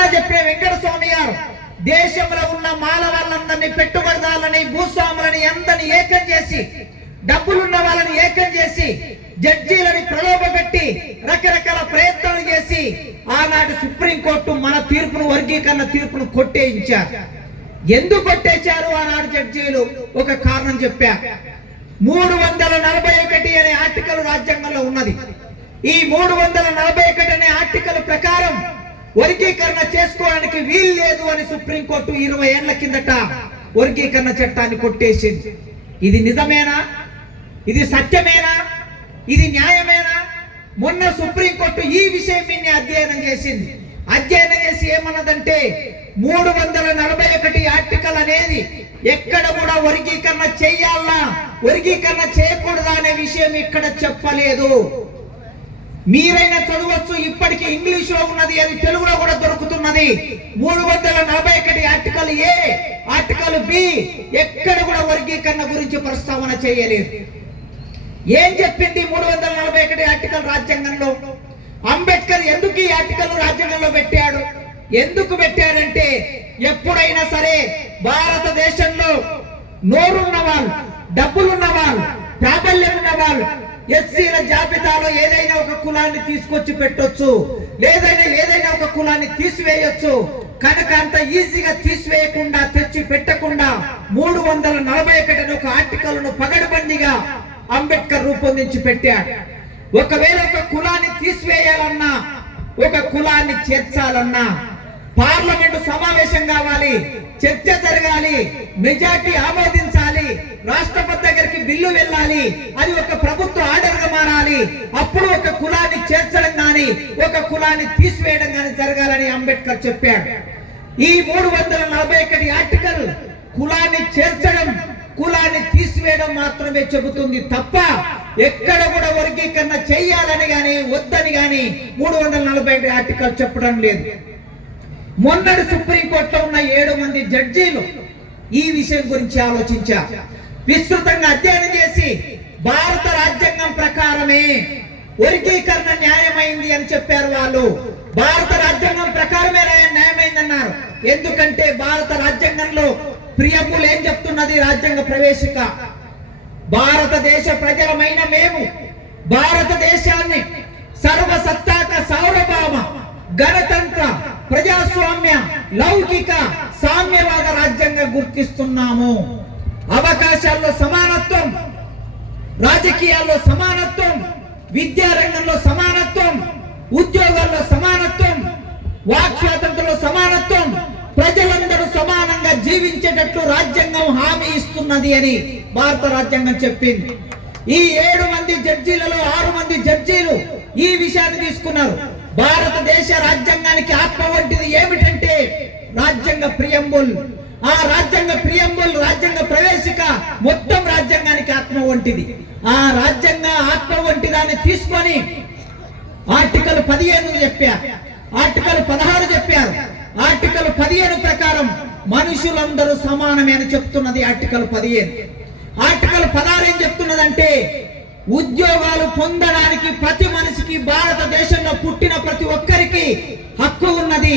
మొన్న చెప్పిన వెంకటస్వామి గారు దేశంలో ఉన్న మాల వాళ్ళందరినీ, పెట్టుబడిదారులని, భూస్వాములని అందరినీ ఏకం చేసి, డబ్బులున్న వాళ్ళని ఏకం చేసి, జడ్జీలని ప్రలోభపెట్టి రకరకాల ప్రయత్నాలు చేసి ఆనాటి సుప్రీంకోర్టు మన తీర్పును, వర్గీకరణ తీర్పును కొట్టేయించారు. ఎందుకు కొట్టేశారు ఆనాడు జడ్జీలు? ఒక కారణం చెప్పారు. 341 అనే ఆర్టికల్ రాజ్యాంగంలో ఉన్నది. ఈ 341 అనే ఆర్టికల్ ప్రకారం వర్గీకరణ చేసుకోవడానికి వీలు లేదు అని సుప్రీంకోర్టు 20 ఏళ్ల కిందట వర్గీకరణ చట్టాన్ని కొట్టేసింది. ఇది నిజమేనా? ఇది సత్యమేనా? ఇది న్యాయమేనా? మొన్న సుప్రీంకోర్టు ఈ విషయం మీద అధ్యయనం చేసింది. అధ్యయనం చేసి ఏమన్నదంటే 341 ఆర్టికల్ అనేది ఎక్కడ కూడా వర్గీకరణ చెయ్యాలా, వర్గీకరణ చేయకూడదా అనే విషయం ఇక్కడ చెప్పలేదు. మీరైనా చదవచ్చు, ఇప్పటికీ ఇంగ్లీష్ లో ఉన్నది, అది తెలుగులో కూడా దొరుకుతున్నది. 341 ఆర్టికల్ ఏ, ఆర్టికల్ బి ఎక్కడ కూడా వర్గీకరణ గురించి ప్రస్తావన చేయలేదు. ఏం చెప్పింది 341 ఆర్టికల్ రాజ్యాంగంలో? అంబేద్కర్ ఎందుకు ఈ ఆర్టికల్ రాజ్యాంగంలో పెట్టాడు? ఎందుకు పెట్టాడంటే ఎప్పుడైనా సరే భారతదేశంలో నోరున్న వాళ్ళు, డబ్బులున్న వాళ్ళు, ప్రాబల్యం ఉన్న వాళ్ళు ఎస్సీల జాబితాలో ఏదైనా ఒక కులాన్ని తీసుకొచ్చి పెట్టొచ్చు, ఏదైనా ఒక కులాన్ని తీసివేయొచ్చు. కనుక అంత ఈజీగా తీసివేయకుండా, తెచ్చి పెట్టకుండా 341 ఒక ఆర్టికల్ను పగడబందిగా అంబేద్కర్ రూపొందించి పెట్టాడు. ఒకవేళ ఒక కులాన్ని తీసివేయాలన్నా, ఒక కులాన్ని చేర్చాలన్నా పార్లమెంటు సమావేశం కావాలి, చర్చ జరగాలి, మెజార్టీ ఆమోదించాలి, రాష్ట్రపతి దగ్గరికి బిల్లు వెళ్ళాలి, అది ఒక ప్రభుత్వ ఆర్డర్ గా మారాలి. అప్పుడు ఒక కులాన్ని చేర్చడం గాని, ఒక కులాన్ని తీసివేయడం గాని జరగాలని అంబేద్కర్ చెప్పాడు. ఈ 341 ఆర్టికల్ కులాన్ని చేర్చడం, కులాన్ని తీసివేయడం మాత్రమే చెబుతుంది తప్ప ఎక్కడ కూడా వర్గీకరణ చేయాలని గాని, వద్దని గాని 341 ఆర్టికల్ చెప్పడం లేదు. మొన్నటి సుప్రీంకోర్టులో ఉన్న 7 మంది జడ్జీలు ఈ విషయం గురించి ఆలోచించారు. విస్తృతంగా అధ్యయనం చేసి భారత రాజ్యాంగం ప్రకారమే వర్గీకరణ న్యాయమైంది అని చెప్పారు. వాళ్ళు భారత రాజ్యాంగం ప్రకారమే న్యాయమైందన్నారు. ఎందుకంటే భారత రాజ్యాంగంలో ప్రియంబుల్ ఏం చెప్తున్నది? రాజ్యాంగ ప్రవేశిక, భారతదేశ ప్రజలమైన మేము భారతదేశాన్ని సర్వసత్తాక సార్వభౌమ గణతంత్ర ప్రజాస్వామ్య లౌకిక సామ్యవాద రాజ్యాంగం గుర్తిస్తున్నాము. అవకాశాల్లో సమానత్వం, రాజకీయాల్లో సమానత్వం, విద్యారంగంలో సమానత్వం, ఉద్యోగాల్లో సమానత్వం, వాక్ స్వాతంత్రంలో సమానత్వం, ప్రజలందరూ సమానంగా జీవించేటట్లు రాజ్యాంగం హామీ ఇస్తున్నది అని భారత రాజ్యాంగం చెప్పింది. ఈ 7 మంది జడ్జీలలో 6 మంది జడ్జీలు ఈ విషయాన్ని తీసుకున్నారు. భారతదేశ రాజ్యాంగానికి ఆత్మ వంటిది ఏమిటంటే రాజ్యాంగ ప్రియంబుల్. ఆ రాజ్యాంగ ప్రియంబుల్, రాజ్యాంగ ప్రవేశిక మొత్తం రాజ్యాంగానికి ఆత్మ వంటిది. ఆ రాజ్యాంగ ఆత్మ వంటి దాన్ని తీసుకొని ఆర్టికల్ 15 చెప్పారు, ఆర్టికల్ 16 చెప్పారు. ఆర్టికల్ 15 ప్రకారం మనుషులందరూ సమానమే అని చెప్తున్నది ఆర్టికల్ 15. ఆర్టికల్ 16 ఏం చెప్తున్నదంటే ఉద్యోగాలు పొందడానికి ప్రతి మనిషికి, భారతదేశంలో పుట్టిన ప్రతి ఒక్కరికి హక్కు ఉన్నది.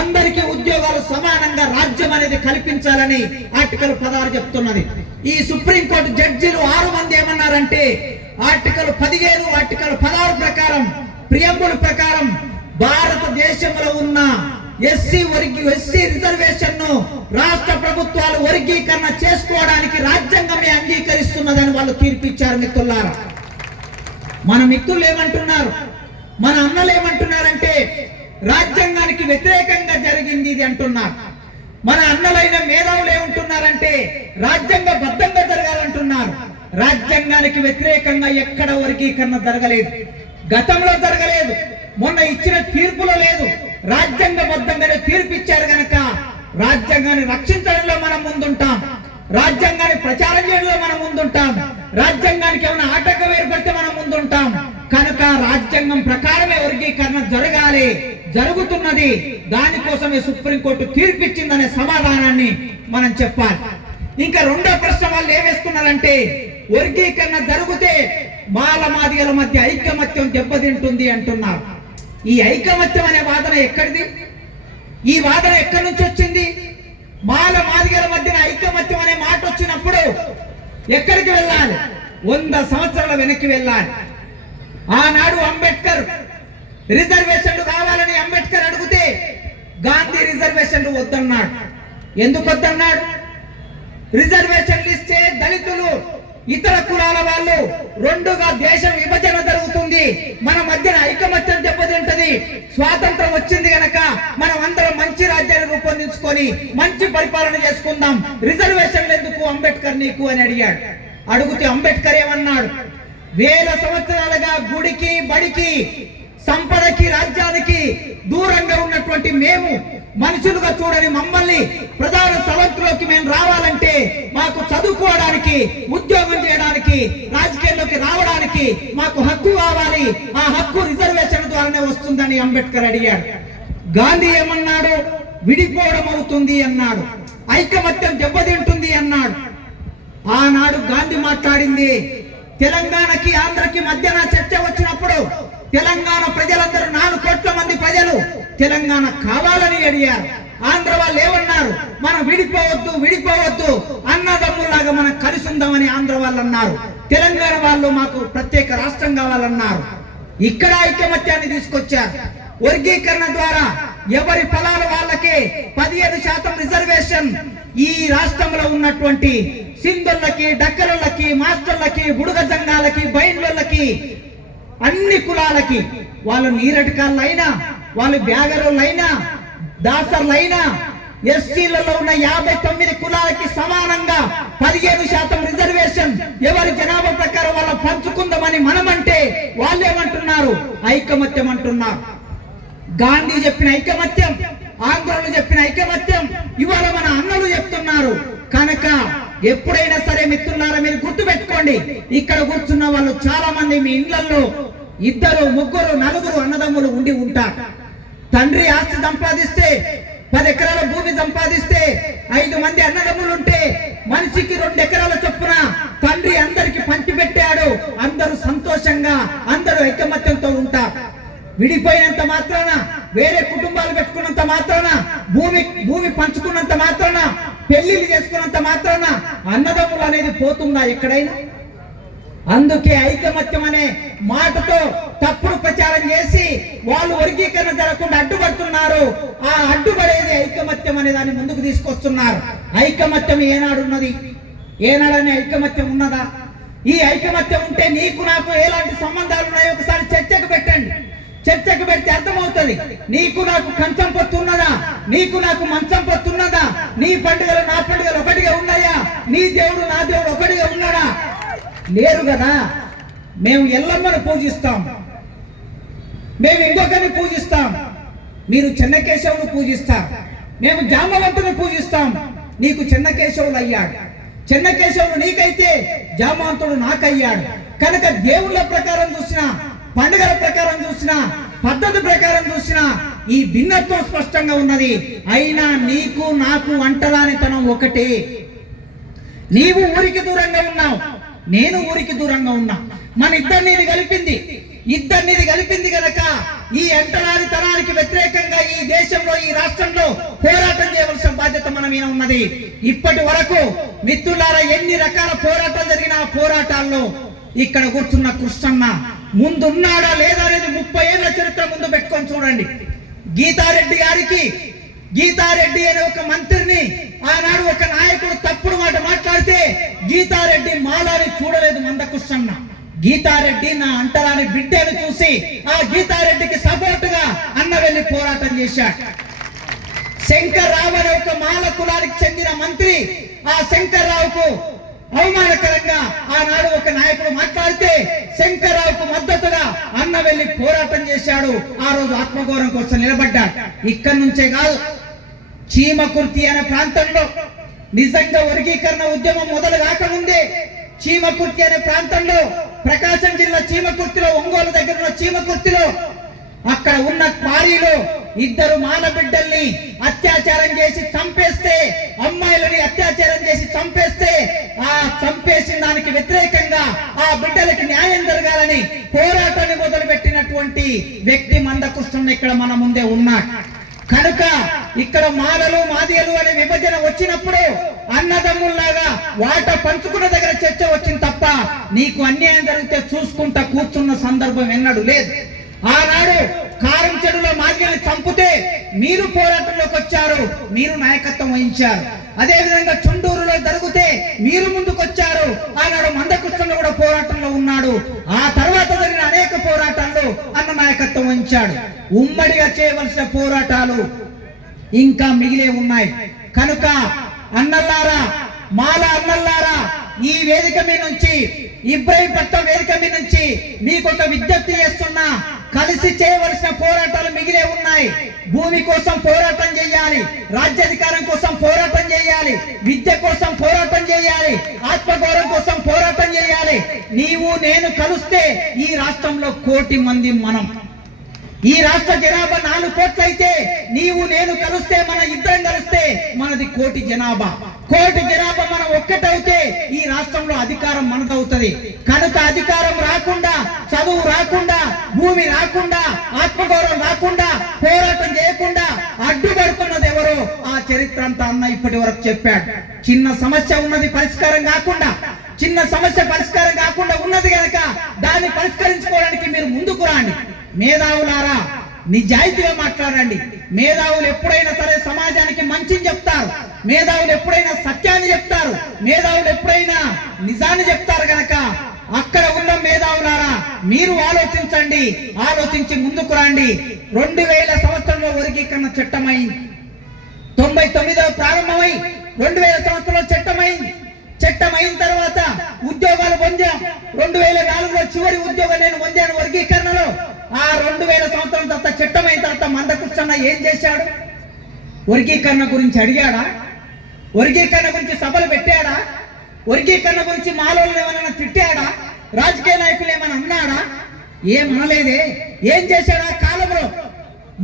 అందరికీ ఉద్యోగాలు సమానంగా రాజ్యం అనేది కల్పించాలని ఆర్టికల్ 16 చెప్తున్నది. ఈ సుప్రీంకోర్టు జడ్జీలు 6 మంది ఏమన్నారంటే ఆర్టికల్ 15, ఆర్టికల్ 16 ప్రకారం, ప్రియంబుల్ ప్రకారం భారతదేశంలో ఉన్న ఎస్సీ రిజర్వేషన్ ను రాష్ట్ర ప్రభుత్వాలు వర్గీకరణ చేసుకోవడానికి రాజ్యాంగమే అంగీకరిస్తున్నదని వాళ్ళు తీర్పిచ్చారు. మిత్రులారా, మన మిత్రులు ఏమంటున్నారు, మన అన్నలు ఏమంటున్నారంటే రాజ్యాంగానికి వ్యతిరేకంగా జరిగింది ఇది అంటున్నారు. మన అన్నలైన మేధావులు ఏమంటున్నారంటే రాజ్యాంగబద్ధంగా జరగాలంటున్నారు. రాజ్యాంగానికి వ్యతిరేకంగా ఎక్కడ వర్గీకరణ జరగలేదు, గతంలో జరగలేదు, మొన్న ఇచ్చిన తీర్పులో లేదు. రాజ్యాంగబద్ధంగానే తీర్పిచ్చారు గనక రాజ్యాంగాన్ని రక్షించడంలో మనం ముందుంటాం, రాజ్యాంగాన్ని ప్రచారం చేయడంలో మనం ముందుంటాం, రాజ్యాంగానికి ఏమైనా ఆటంకం ఏర్పడితే మనం ముందుంటాం. కనుక రాజ్యాంగం ప్రకారమే వర్గీకరణ జరగాలి, జరుగుతున్నది. దానికోసమే సుప్రీంకోర్టు తీర్పిచ్చిందనే సమాధానాన్ని మనం చెప్పాలి. ఇంకా రెండో ప్రశ్న వాళ్ళు ఏమేస్తున్నారంటే వర్గీకరణ జరిగితే మాల మాదిగల మధ్య ఐకమత్యం దెబ్బతింటుంది అంటున్నారు. ఈ ఐకమత్యం అనే వాదన ఎక్కడిది? ఈ వాదన ఎక్కడి నుంచి వచ్చింది? మాల మాదిగల మధ్యన ఐకమత్యం అనే మాట వచ్చినప్పుడు ఎక్కడికి వెళ్ళాలి? 100 సంవత్సరాల వెనక్కి వెళ్ళాలి. ఆనాడు అంబేద్కర్ రిజర్వేషన్లు కావాలని అంబేద్కర్ అడిగితే గాంధీ రిజర్వేషన్లు వద్దన్నాడు. ఎందుకు వద్దన్నాడు? రిజర్వేషన్లు ఇస్తే దళితులు ఇతర కులాల వాళ్ళు రెండుగా దేశం విభజన జరుగుతుంది, మన మధ్యన ఐకమత్యం దెబ్బతింటది. స్వాతంత్రం వచ్చింది గనక మనం అందరం మంచి రాజ్యాన్ని రూపొందించుకొని మంచి పరిపాలన చేసుకుందాం, రిజర్వేషన్లు ఎందుకు అంబేద్కర్ నీకు అని అడిగాడు. అడిగితే అంబేద్కర్ ఏమన్నాడు? 1000 సంవత్సరాలుగా గుడికి బడికి సంపదకి రాజ్యానికి దూరంగా ఉన్నటువంటి మేము మనుషులుగా చూడని మమ్మల్ని ప్రధాన సవంతులోకి మేము రావాలంటే మాకు చదువుకోవడానికి, ఉద్యోగం చేయడానికి, రాజకీయాల్లోకి రావడానికి మాకు హక్కు కావాలి. ఆ హక్కు రిజర్వేషన్ ద్వారానే వస్తుందని అంబేద్కర్ అడిగాడు. గాంధీ ఏమన్నాడు? విడిపోవడం అవుతుంది అన్నాడు, ఐకమత్యం దెబ్బతింటుంది అన్నాడు. ఆనాడు గాంధీ మాట్లాడింది తెలంగాణకి ఆంధ్రకి మధ్యన చర్చ వచ్చినప్పుడు తెలంగాణ ప్రజలందరూ 4 కోట్ల మంది ప్రజలు తెలంగాణ కావాలని అడిగారు. ఆంధ్ర వాళ్ళు ఏమన్నారు? మనం విడిపోవద్దు విడిపోవద్దు, అన్నదమ్ములాగా మనం కలిసి ఉందామని ఆంధ్ర వాళ్ళు అన్నారు. తెలంగాణ వాళ్ళు మాకు ప్రత్యేక రాష్ట్రం కావాలన్నారు. ఇక్కడ ఐకమత్యాన్ని తీసుకొచ్చారు. వర్గీకరణ ద్వారా ఎవరి ఫలాల వాళ్ళకి 15% రిజర్వేషన్ ఈ రాష్ట్రంలో ఉన్నటువంటి సింధులకి, డక్కలకి, మాస్టర్లకి, బుడుగ జంగాలకి, బైండ్లకి, అన్ని కులాలకి, వాళ్ళు నీరటకాళ్ళైనా, వాళ్ళు బ్యాగరులైనా, దాసర్లైనా, ఎస్సీలలో ఉన్న 59 కులాలకి సమానంగా 15% రిజర్వేషన్ ఎవరి జనాభా ప్రకారం వాళ్ళ పంచుకుందామని మనమంటే వాళ్ళు ఏమంటున్నారు? ఐకమత్యం అంటున్నారు. గాంధీ చెప్పిన ఐకమత్యం, ఆంధ్రులు చెప్పిన ఐకమత్యం ఇవాళ మన అన్నలు చెప్తున్నారు. కనుక ఎప్పుడైనా సరే మిత్రులారా మీరు గుర్తు పెట్టుకోండి, ఇక్కడ కూర్చున్న వాళ్ళు చాలా మంది మీ ఇళ్లలో 2, 3, 4 అన్నదమ్ములు ఉండి ఉంటారు. తండ్రి ఆస్తి సంపాదిస్తే 10 ఎకరాల భూమి సంపాదిస్తే 5 మంది అన్నదమ్ములు ఉంటే మనిషికి 2 ఎకరాల చొప్పున తండ్రి అందరికి పంచిపెట్టాడు. అందరూ సంతోషంగా, అందరూ ఐకమత్యంతో ఉంటారు. విడిపోయినంత మాత్రాన, వేరే కుటుంబాలు పెట్టుకున్నంత మాత్రాన, భూమి పంచుకున్నంత మాత్రాన, పెళ్లిళ్ళు చేసుకున్నంత మాత్రాన అన్నదమ్ములు అనేది పోతుందా ఎక్కడైనా? అందుకే ఐకమత్యం అనే మాటతో తప్పుడు ప్రచారం చేసి వాళ్ళు వర్గీకరణ జరగకుండా అడ్డుపడుతున్నారు. ఆ అడ్డుపడేది ఐకమత్యం అనే దాన్ని ముందుకు తీసుకొస్తున్నారు. ఐకమత్యం ఏనాడు ఉన్నది? ఏనాడనే ఐకమత్యం ఉన్నదా? ఈ ఐకమత్యం ఉంటే నీకు నాకు ఎలాంటి సంబంధాలు ఉన్నాయో ఒకసారి చర్చకు పెట్టండి. చర్చకు పెడితే అర్థమవుతుంది. నీకు నాకు కంచం పొత్తున్నదా? నీకు నాకు మంచం పొత్తున్నదా? నీ పండుగలు నా పండుగలు ఒకటిగా ఉన్నాయా? నీ దేవుడు నా దేవుడు ఒకటిగా ఉన్నాడా? లేరు కదా. మేము ఎల్లమ్మను పూజిస్తాం, మేము ఇంకొకరిని పూజిస్తాం, మీరు చెన్నకేశవుని పూజిస్తారు, మేము జామవంతుని పూజిస్తాం. నీకు చెన్నకేశవులు అయ్యాడు, చెన్నకేశవుడు నీకైతే జామవంతుడు నాకయ్యాడు. కనుక దేవుళ్ళ ప్రకారం చూసినా, పండుగల ప్రకారం చూసినా, పద్ధతి ప్రకారం చూసినా ఈ భిన్నత్వం స్పష్టంగా ఉన్నది. అయినా నీకు నాకు అంటరానితనం ఒకటే. నీవు ఊరికి దూరంగా ఉన్నావు, నేను ఊరికి దూరంగా ఉన్నా. మన ఇద్దరిని కలిపింది గనక ఈ అంటరాని తనానికి వ్యతిరేకంగా ఈ దేశంలో, ఈ రాష్ట్రంలో పోరాటం చేయవలసిన బాధ్యత మన మీద ఉన్నది. ఇప్పటి వరకు మిత్రులారా ఎన్ని రకాల పోరాటాలు జరిగిన పోరాటాల్లో ఇక్కడ కూర్చున్న కృష్ణన్న ముందున్నాడా లేదా అనేది 30 ఏళ్ల చరిత్ర ముందు పెట్టుకొని చూడండి. గీతారెడ్డి అనే ఒక మంత్రిని ఆనాడు ఒక నాయకుడు తప్పుడు మాట మాట్లాడితే గీతారెడ్డి మాలాని చూడలేదు మందకృష్ణన్న. గీతారెడ్డి నా అంటరాని బిడ్డను చూసి ఆ గీతారెడ్డికి సపోర్ట్ గా అన్న వెళ్లి పోరాటం చేశాడు. శంకర్రావు అనే ఒక మాల కులానికి చెందిన మంత్రి, ఆ శంకర్రావుకు అవమానకరంగా ఆనాడు ఒక నాయకుడు మాట్లాడితే శంకర్రావుకు మద్దతుగా అన్న వెళ్లి పోరాటం చేశాడు. ఆ రోజు ఆత్మగౌరవం కోసం నిలబడ్డాడు. ఇక్కడి నుంచే కాదు, చీమకుర్తి అనే ప్రాంతంలో నిజంగా వర్గీకరణ ఉద్యమం మొదలు కాకముందే చీమకుర్తి అనే ప్రాంతంలో, ప్రకాశం జిల్లా చీమకుర్తిలో, ఒంగోలు దగ్గర ఉన్న చీమకుర్తిలో అక్కడ ఉన్న క్వారీలో 2 మాల బిడ్డల్ని అత్యాచారం చేసి చంపేస్తే, అమ్మాయిలని అత్యాచారం చేసి చంపేస్తే ఆ చంపేసిన దానికి వ్యతిరేకంగా ఆ బిడ్డలకి న్యాయం జరగాలని పోరాటాన్ని మొదలుపెట్టినటువంటి వ్యక్తి మందకృష్ణ ఇక్కడ మన ముందే ఉన్నాడు. కనుక ఇక్కడ మాలలు మాదిగలు అనే విభజన వచ్చినప్పుడు అన్నదమ్ముల్లాగా వాట పంచుకున్న దగ్గర చర్చ వచ్చింది తప్ప నీకు అన్యాయం జరిగితే చూసుకుంటా కూర్చున్న సందర్భం ఎన్నడూ లేదు. ఆనాడు కారం చెడులో మాదిగల్ని చంపితే మీరు పోరాటంలోకి వచ్చారు, మీరు నాయకత్వం వహించారు. అదే విధంగా చుండూరులో జరిగితే మీరు ముందుకొచ్చారు. ఆనాడు మందకృష్ణుడు కూడా పోరాటంలో ఉన్నాడు. ఆ తర్వాత జరిగిన అనేక పోరాటాల్లో అన్న నాయకత్వం వహించాడు. ఉమ్మడిగా చేయవలసిన పోరాటాలు ఇంకా మిగిలే ఉన్నాయి. కనుక అన్నల్లారా, మాల అన్నల్లారా, ఈ వేదిక మీద నుంచి, ఇబ్రహీంపట్నం వేదిక మీద నుంచి మీకు ఒక విజ్ఞప్తి చేస్తున్నా, కలిసి చేయవలసిన పోరాటాలు మిగిలే ఉన్నాయి. భూమి కోసం పోరాటం చేయాలి, రాజ్యాధికారం కోసం పోరాటం చేయాలి, విద్య కోసం పోరాటం చేయాలి, ఆత్మగౌరవం కోసం పోరాటం చేయాలి. నీవు నేను కలిస్తే ఈ రాష్ట్రంలో 1 కోటి మంది మనం. ఈ రాష్ట్ర జనాభా 4 కోట్లు అయితే నీవు నేను కలిస్తే, మన ఇద్దరం కలిస్తే మనది 1 కోటి జనాభా. 1 కోటి జనాభా మనం ఒక్కటవుతే ఈ రాష్ట్రంలో అధికారం మనదవుతుంది. కనుక అధికారం రాకుండా, చదువు రాకుండా, భూమి రాకుండా, ఆత్మగౌరవం రాకుండా, పోరాటం చేయకుండా అడ్డుపడుతున్నది ఎవరో ఆ చరిత్ర అంతా అన్న ఇప్పటి వరకు చెప్పాడు. చిన్న సమస్య ఉన్నది పరిష్కారం కాకుండా, చిన్న సమస్య పరిష్కారం కాకుండా ఉన్నది కనుక దాన్ని పరిష్కరించుకోవడానికి మీరు ముందుకు రండి. మేధావులారా, నిజాయితీగా మాట్లాడండి. మేధావులు ఎప్పుడైనా సరే సమాజానికి మంచిని చెప్తారు, మేధావులు ఎప్పుడైనా సత్యాన్ని చెప్తారు, మేధావులు ఎప్పుడైనా నిజాన్ని చెప్తారు. గనక అక్కడ ఉన్న మేధావులారా, మీరు ఆలోచించండి, ఆలోచించి ముందుకు రండి. 2000 సంవత్సరంలో వర్గీకరణ చట్టమైంది. 99 ప్రారంభమై 2000 సంవత్సరంలో చట్టమైంది. చట్టం అయిన తర్వాత ఉద్యోగాలు పొందాం. 2004లో చివరి ఉద్యోగం నేను పొందాను వర్గీకరణలో. ఆ 2000 సంవత్సరం తర్వాత చట్టం అయిన తర్వాత మందకృష్ణ ఏం చేశాడు? వర్గీకరణ గురించి అడిగాడా? వర్గీకరణ గురించి సభలు పెట్టాడా? వర్గీకరణ గురించి మాలోళ్ళు ఏమైనా తిట్టాడా? రాజకీయ నాయకులు ఏమైనా అన్నాడా? ఏమనలేదే. ఏం చేశాడా కాలంలో?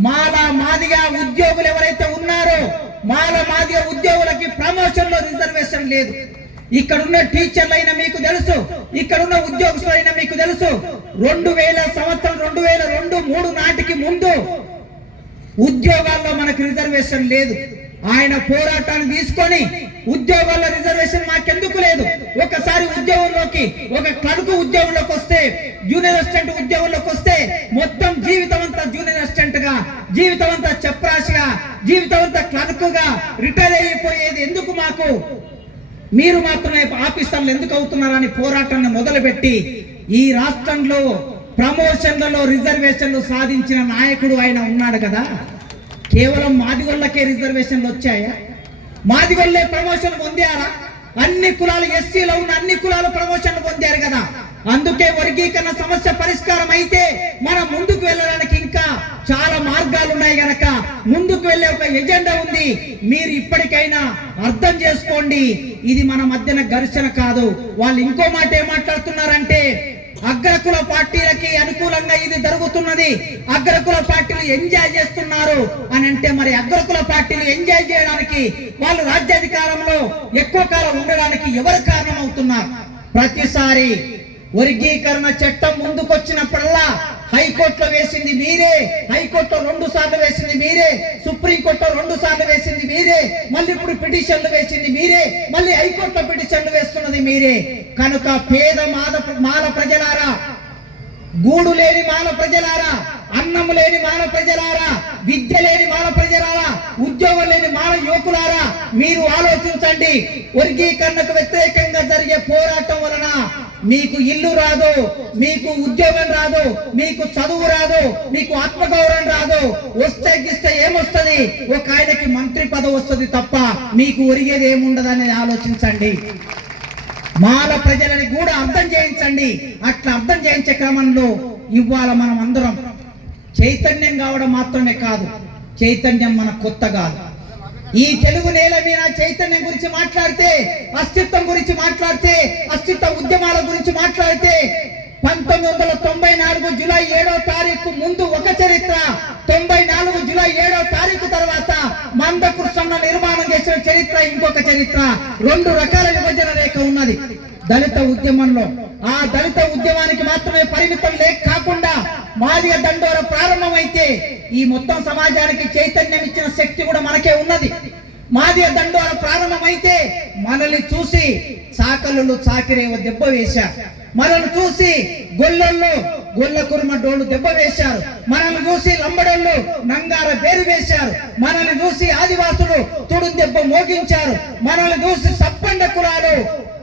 మాల మాదిగా ఉద్యోగులు ఎవరైతే ఉన్నారో, మాల మాదిగా ఉద్యోగులకి ప్రమోషన్ లో రిజర్వేషన్ లేదు. ఇక్కడున్న టీచర్లైనా మీకు తెలుసు, ఇక్కడున్న ఉద్యోగస్తులైనా మీకు తెలుసు. 2000 సంవత్సరం 2002, 2003 నాటికి ముందు ఉద్యోగాల్లో మనకు రిజర్వేషన్ లేదు. ఆయన పోరాటాన్ని తీసుకొని ఉద్యోగాల్లో రిజర్వేషన్ మాకెందుకు లేదు? ఒకసారి ఉద్యోగంలోకి, ఒక క్లర్క్ ఉద్యోగంలోకి వస్తే, జూనియర్ అసిస్టెంట్ ఉద్యోగంలోకి వస్తే మొత్తం జీవితం అంతా జూనియర్ అసిస్టెంట్ గా, జీవితం అంతా చెప్రాసిగా, జీవితం అంతా క్లర్క్ గా రిటైర్ అయిపోయేది ఎందుకు మాకు? మీరు మాత్రమే ఆఫీసర్లు ఎందుకు అవుతున్నారని పోరాటాన్ని మొదలుపెట్టి ఈ రాష్ట్రంలో ప్రమోషన్లలో రిజర్వేషన్లు సాధించిన నాయకుడు ఆయన ఉన్నాడు కదా. కేవలం మాదిగొల్లకే రిజర్వేషన్లు వచ్చాయా? మాదిగొల్లే ప్రమోషన్ పొందారా? అన్ని కులాలు, ఎస్సీలో ఉన్న అన్ని కులాలు ప్రమోషన్లు పొందారు కదా. అందుకే వర్గీకరణ సమస్య పరిష్కారం అయితే మనం ముందుకు వెళ్ళడానికి ఇంకా చాలా మార్గాలు ఉన్నాయి గనక ముందుకు వెళ్ళే ఒక ఎజెండా ఉంది. మీరు ఇప్పటికైనా అర్థం చేసుకోండి, ఇది మన మధ్యన ఘర్షణ కాదు. వాళ్ళు ఇంకో మాట ఏం మాట్లాడుతున్నారంటే, అగ్రకుల పార్టీలకి అనుకూలంగా ఇది జరుగుతున్నది, అగ్రకుల పార్టీలు ఎంజాయ్ చేస్తున్నారు అని అంటే, మరి అగ్రకుల పార్టీలు ఎంజాయ్ చేయడానికి, వాళ్ళు రాజ్యాధికారంలో ఎక్కువ కాలం ఉండడానికి ఎవరు కారణం అవుతున్నారు? ప్రతిసారి వర్గీకరణ చట్టం ముందుకొచ్చినప్పుడల్లా హైకోర్టులో వేసింది మీరే, హైకోర్టులో 2 సార్లు వేసింది మీరే, సుప్రీంకోర్టులో 2 సార్లు వేసింది మీరే, మళ్ళీ ఇప్పుడు పిటిషన్లు వేసింది మీరే, మళ్ళీ హైకోర్టులో పిటిషన్లు వేస్తున్నది మీరే. కనుక పేద మాల ప్రజలారా, గూడు లేని మాల ప్రజలారా, అన్నం లేని మాల ప్రజలారా, విద్య లేని మాల ప్రజలారా, ఉద్యోగం లేని మాల యువకులారా, మీరు ఆలోచించండి. వర్గీకరణకు వ్యతిరేకంగా జరిగే పోరాటం వలన మీకు ఇల్లు రాదు, మీకు ఉద్యోగం రాదు, మీకు చదువు రాదు, మీకు ఆత్మగౌరవం రాదు. వస్తే గిస్తే ఏమొస్తుంది? ఒక ఆయనకి మంత్రి పదవి వస్తుంది తప్ప మీకు ఒరిగేది ఏముండదని ఆలోచించండి. మాల ప్రజలని కూడా అర్థం చేయించండి. అట్లా అర్థం చేయించే క్రమంలో ఇవాళ మనం అందరం చైతన్యం కావడం మాత్రమే కాదు, చైతన్యం మన కొత్త కాదు. ఈ తెలుగు నేల మీద చైతన్యం గురించి మాట్లాడితే, అస్తిత్వం గురించి మాట్లాడితే, అస్తిత్వ ఉద్యమాల గురించి మాట్లాడితే, 1994 జూలై 7వ తారీఖు ముందు ఒక చరిత్ర, 94 జూలై 7వ తారీఖు తర్వాత మందకృష్ణ నిర్మాణం చేసిన చరిత్ర ఇంకొక చరిత్ర. 2 రకాల విభజన రేఖ ఉన్నది దళిత ఉద్యమంలో. ఆ దళిత ఉద్యమానికి మాత్రమే పరిమితం కాకుండా మాదిగ దండోర ప్రారంభమైతే ఈ మొత్తం సమాజానికి చైతన్యం ఇచ్చిన శక్తి కూడా మనకే ఉన్నది. మాదిగ దండోర ప్రారంభమైతే మనల్ని చూసి చాకలు చాకిరేవ దెబ్బ వేశారు, మనల్ని చూసి గొల్లల్లో గొల్ల కుర్మ డోళ్ళు దెబ్బ వేశారు, మనల్ని చూసి లంబడోళ్ళు నంగార బేరు వేశారు, మనల్ని చూసి ఆదివాసులు తుడు దెబ్బ మోగించారు, మనల్ని చూసి సప్పండ కులాలు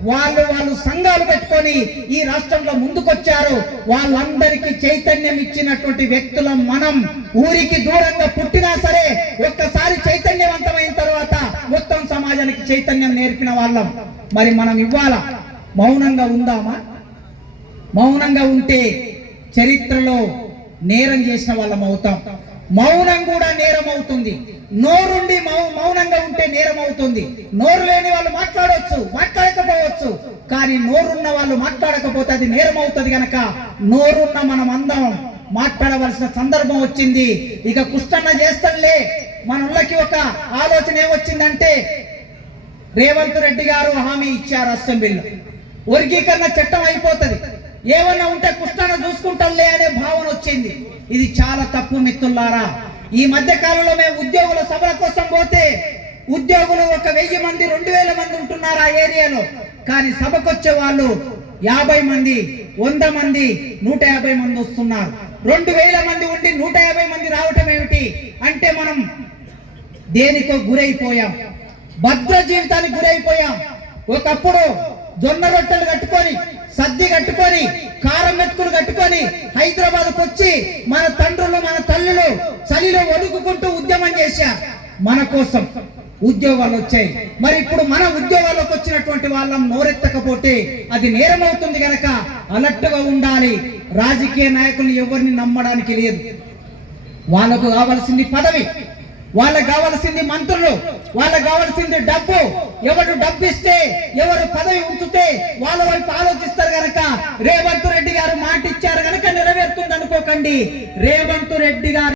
వాళ్ళు సంఘాలు పెట్టుకొని ఈ రాష్ట్రంలో ముందుకొచ్చారు. వాళ్ళందరికీ చైతన్యం ఇచ్చినటువంటి వ్యక్తులం మనం. ఊరికి దూరంగా పుట్టినా సరే ఒక్కసారి చైతన్యవంతమైన తర్వాత మొత్తం సమాజానికి చైతన్యం నేర్పిన వాళ్ళం. మరి మనం ఇవ్వాల మౌనంగా ఉందామా? మౌనంగా ఉంటే చరిత్రలో నేరం చేసిన వాళ్ళం అవుతాం. మౌనం కూడా నేరం అవుతుంది. నోరుండి మౌనంగా ఉంటే నేరం అవుతుంది. నోరు లేని వాళ్ళు మాట్లాడవచ్చు, మాట్లాడకపోవచ్చు, కానీ నోరున్న వాళ్ళు మాట్లాడకపోతే అది నేరం అవుతుంది. గనక నోరున్న మనం అందరం మాట్లాడవలసిన సందర్భం వచ్చింది. ఇక కృష్ణన్న చేస్తాడులే మనకి ఒక ఆలోచన ఏమొచ్చిందంటే, రేవంత్ రెడ్డి గారు హామీ ఇచ్చారు అసెంబ్లీలో వర్గీకరణ చట్టం అయిపోతుంది, ఏమన్నా ఉంటే కృష్ణన్న చూసుకుంటాంలే అనే భావన వచ్చింది. ఇది చాలా తప్పు మిత్రులారా. ఈ మధ్య కాలంలో మేము ఉద్యోగుల సభల కోసం పోతే ఉద్యోగులు 1000 మంది 2000 మంది ఉంటున్నారు ఆ ఏరియాలో, కానీ సభకొచ్చే వాళ్ళు 50 మంది 100 మంది 150 మంది వస్తున్నారు. 2000 మంది ఉండి 150 మంది రావటం ఏమిటి అంటే మనం దేనికో గురైపోయాం, భద్ర జీవితానికి గురైపోయాం. ఒకప్పుడు జొన్న రొట్టెలు కట్టుకొని సద్ది కట్టుకొని కారం మెతుకులు కట్టుకొని హైదరాబాద్కు వచ్చి మన తండ్రులు మన తల్లులు చలిలో ఒడుకుకుంటూ ఉద్యమం చేశారు. మన కోసం ఉద్యోగాలు వచ్చాయి. మరి ఇప్పుడు మన ఉద్యోగాలకు వచ్చినటువంటి వాళ్ళం నోరెత్తకపోతే అది నేరం అవుతుంది. గనక అలర్ట్గా ఉండాలి. రాజకీయ నాయకులు ఎవరిని నమ్మడానికి లేదు. వాళ్ళకు కావాల్సింది పదవి, వాళ్ళకు కావాల్సింది మంత్రులు, వాళ్ళకు కావాల్సింది డబ్బు. ఎవరు డబ్బు ఇస్తే ఎవరు పదవి ఉంచితే వాళ్ళ వైపు ఆలోచిస్తారు. గనక రేవంత్ రెడ్డి గారు మాట ఇచ్చారు గనక నెరవేరుతుంది అనుకోకండి. రేవంత్ రెడ్డి గారు